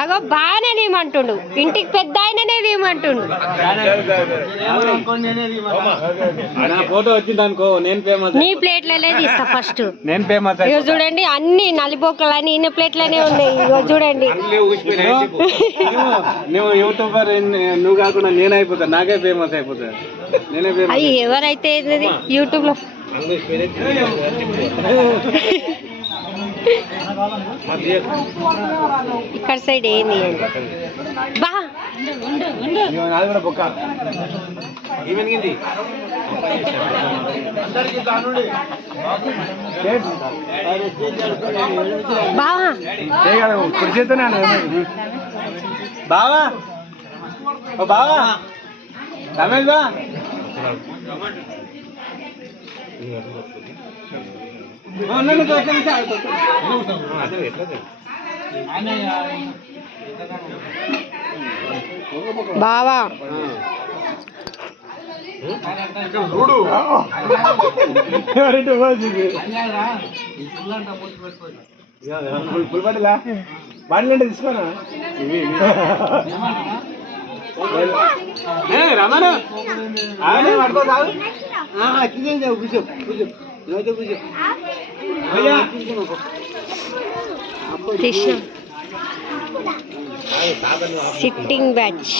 అగో బాగానే తీయమంటుండు ఇంటికి పెద్ద ఆయననే తీయమంటుండు నా ఫోటో వచ్చిందనుకో నేను ఫేమస్ నీ ప్లేట్లనే తీస్తా ఫస్ట్ నేను ఫేమస్ ఇగో చూడండి అన్ని నలిబొక్కలు అని ఈయన ప్లేట్లనే ఉన్నాయి. ఇగో చూడండి. నువ్వు యూట్యూబర్ నువ్వు కాకుండా నేను అయిపోతా నాకే ఫేమస్ అయిపోతా. నేనే ఫేమస్ అయ్యి ఎవరైతే యూట్యూబ్లో. ఇక్కడ సైడ్ ఏంది? బా! బావా బావా? ఓ బావా? రమేష్ బావా. ఎవరింటి పోతుంది పులిపట్టిలా బండ్లు తీసుకోనా? రమణ. ఆడే పడుకో కాదు కూర్చో కూర్చో. నువ్వైతే కూర్చో. Sitting batch.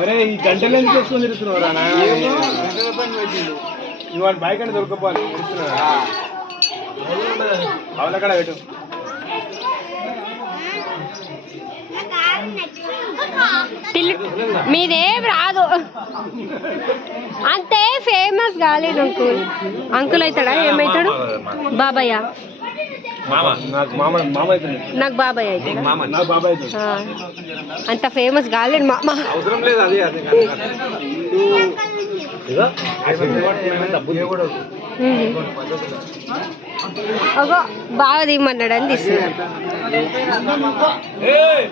అరే ఈ గంటలు ఎందుకు ఎక్కువ తిరుగుతున్నావు. ఇవాళ బైక్ అని దొరకపోవాలి అవును అక్కడ పెట్టు మీదేం రాదు. అంతే ఫేమస్ కాలేదు అంకుల్ అంకుల్ అవుతాడా? ఏమవుతాడు బాబాయ్. నాకు బాబాయ్ ఆ. అంత ఫేమస్ కాలేడు మామ. అవసరం లేదు అదే అదే ఉహు. అగో బాగా తీయమన్నాడు అని తీస్తున్నాడు. へえ!